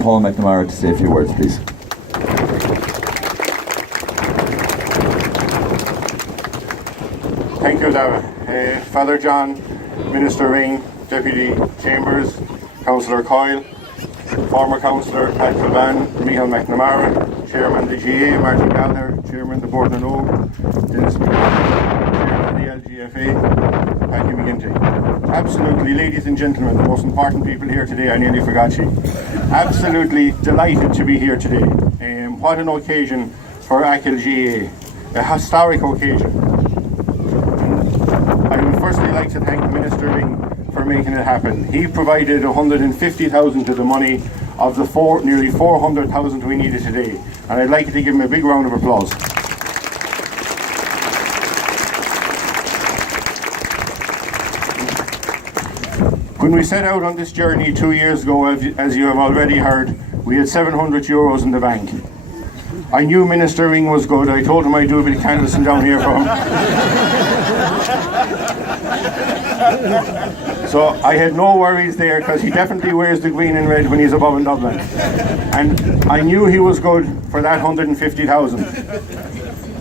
Paul McNamara to say a few words, please. Thank you, David. Father John, Minister Ring, Deputy Chambers, Councillor Coyle, former Councillor Pat Kilban, Michael McNamara, Chairman of the GA, Martin Gallagher, Chairman of the Board of Nogue, Dennis McNamara, Chairman of the LGFA, Patty McGinty. Absolutely, ladies and gentlemen, the most important people here today, I nearly forgot you. Absolutely delighted to be here today. What an occasion for Achill GA, a historic occasion. I would firstly like to thank the Minister Ring for making it happen. He provided 150,000 to the money of the nearly 400,000 we needed today, and I'd like to give him a big round of applause. When we set out on this journey 2 years ago, as you have already heard, we had €700 in the bank. I knew Minister Ring was good. I told him I'd do a bit of canvassing down here for him. So I had no worries there, because he definitely wears the green and red when he's above in Dublin. And I knew he was good for that 150,000.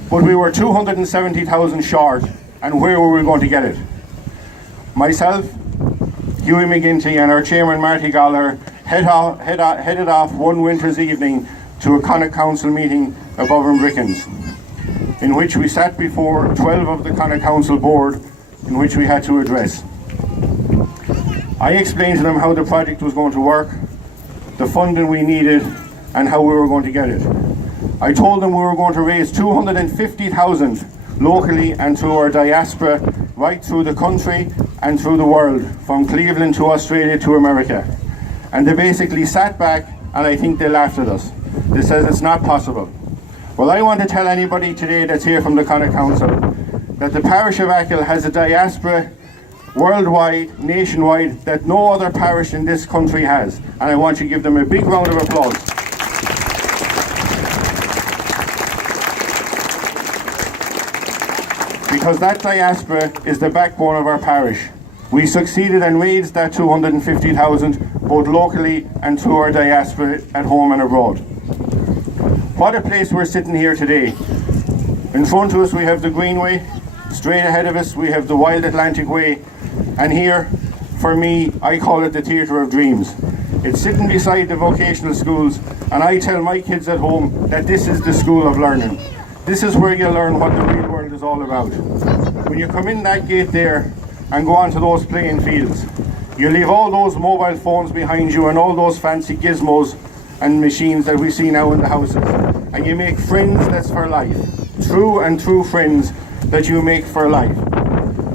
But we were 270,000 short, and where were we going to get it? Myself, Hughie McGinty and our chairman Marty Gallagher headed off one winter's evening to a Co.Council meeting above in Brickens, in which we sat before 12 of the Co.Council board, in which we had to address. I explained to them how the project was going to work, the funding we needed, and how we were going to get it. I told them we were going to raise 250,000 locally and through our diaspora, right through the country and through the world, from Cleveland to Australia to America. And they basically sat back, and I think they laughed at us. They said it's not possible. Well, I want to tell anybody today that's here from the Co.Council that the parish of Achill has a diaspora worldwide, nationwide, that no other parish in this country has. And I want you to give them a big round of applause. Because that diaspora is the backbone of our parish. We succeeded and raised that 250,000 both locally and through our diaspora at home and abroad. What a place we're sitting here today. In front of us we have the Greenway, straight ahead of us we have the Wild Atlantic Way, and here, for me, I call it the Theatre of Dreams. It's sitting beside the vocational schools, and I tell my kids at home that this is the school of learning. This is where you learn what the real world is all about. When you come in that gate there and go onto those playing fields, you leave all those mobile phones behind you and all those fancy gizmos and machines that we see now in the houses, and you make friends that's for life. True friends that you make for life.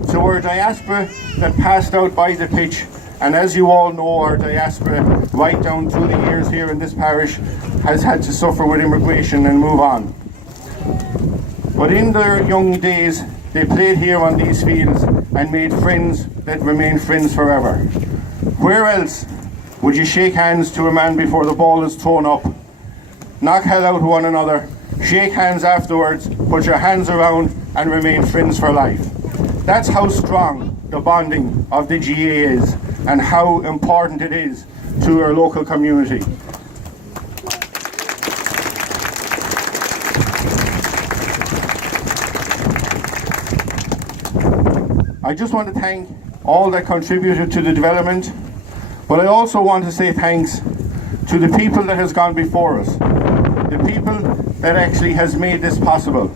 So our diaspora that passed out by the pitch, and as you all know, our diaspora right down through the years here in this parish has had to suffer with immigration and move on. But in their young days, they played here on these fields and made friends that remain friends forever. Where else would you shake hands to a man before the ball is thrown up, knock hell out of one another, shake hands afterwards, put your hands around and remain friends for life? That's how strong the bonding of the GA is, and how important it is to our local community. I just want to thank all that contributed to the development, but I also want to say thanks to the people that has gone before us, the people that actually has made this possible.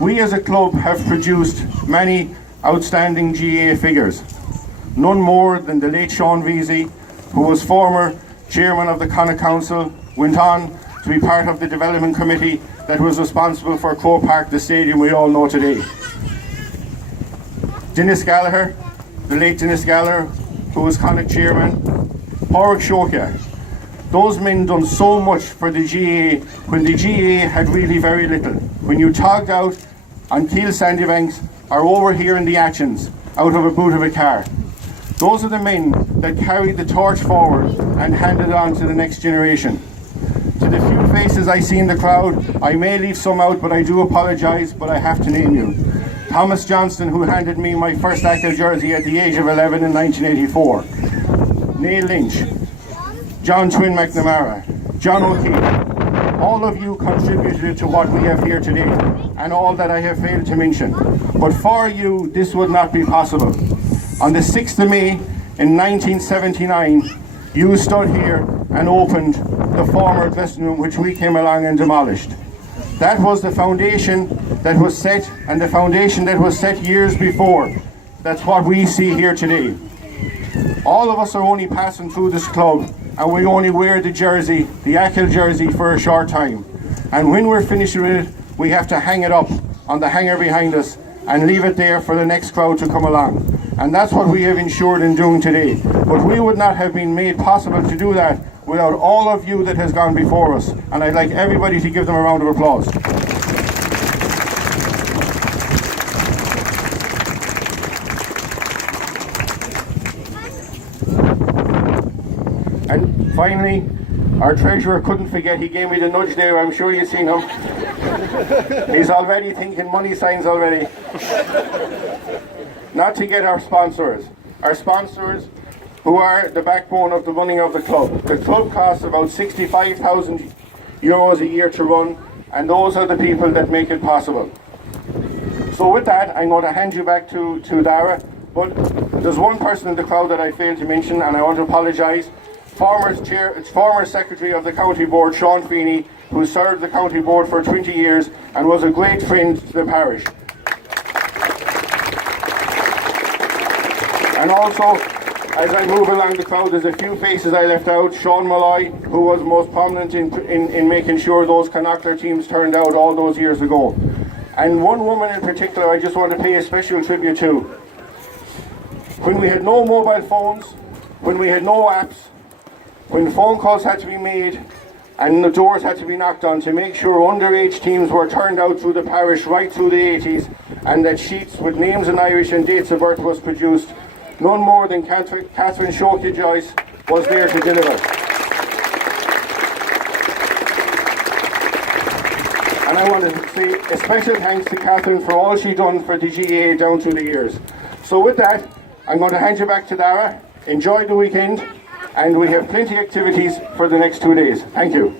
We as a club have produced many outstanding GA figures, none more than the late Sean Veazey, who was former chairman of the Co.Council, went on to be part of the development committee that was responsible for Croke Park, the stadium we all know today. Dennis Gallagher, the late Dennis Gallagher, who was Connacht chairman, Pádraig Shokia. Those men done so much for the GA when the GA had really very little. When you togged out on Keel Sandybanks or over here in the Atchins, out of a boot of a car. Those are the men that carried the torch forward and handed it on to the next generation. To the few faces I see in the crowd, I may leave some out, but I do apologise, but I have to name you. Thomas Johnston, who handed me my first Achill jersey at the age of 11 in 1984. Neil Lynch, John Twin McNamara, John O'Keefe. All of you contributed to what we have here today, and all that I have failed to mention. But for you, this would not be possible. On the 6th of May in 1979, you stood here and opened the former dressing room which we came along and demolished. That was the foundation that was set, and the foundation that was set years before. That's what we see here today. All of us are only passing through this club, and we only wear the jersey, the Achill jersey, for a short time. And when we're finished with it, we have to hang it up on the hanger behind us and leave it there for the next crowd to come along. And that's what we have ensured in doing today. But we would not have been made possible to do that without all of you that has gone before us. And I'd like everybody to give them a round of applause. And finally, our treasurer couldn't forget, he gave me the nudge there, I'm sure you've seen him. He's already thinking money signs already. Not to get our sponsors who are the backbone of the running of the club. The club costs about €65,000 a year to run, and those are the people that make it possible. So with that, I'm going to hand you back to Dara, but there's one person in the crowd that I failed to mention, and I want to apologise. Former Secretary of the County Board, Sean Feeney, who served the County Board for 20 years and was a great friend to the parish. And also, as I move along the crowd, there's a few faces I left out. Sean Malloy, who was most prominent in making sure those Co.Councillor teams turned out all those years ago. And one woman in particular I just want to pay a special tribute to. When we had no mobile phones, when we had no apps, when phone calls had to be made and the doors had to be knocked on to make sure underage teams were turned out through the parish right through the 80s, and that sheets with names in Irish and dates of birth was produced, none more than Catherine Shokia Joyce was there to deliver. And I want to say a special thanks to Catherine for all she done for the GAA down through the years. So with that, I'm going to hand you back to Dara. Enjoy the weekend, and we have plenty of activities for the next 2 days. Thank you.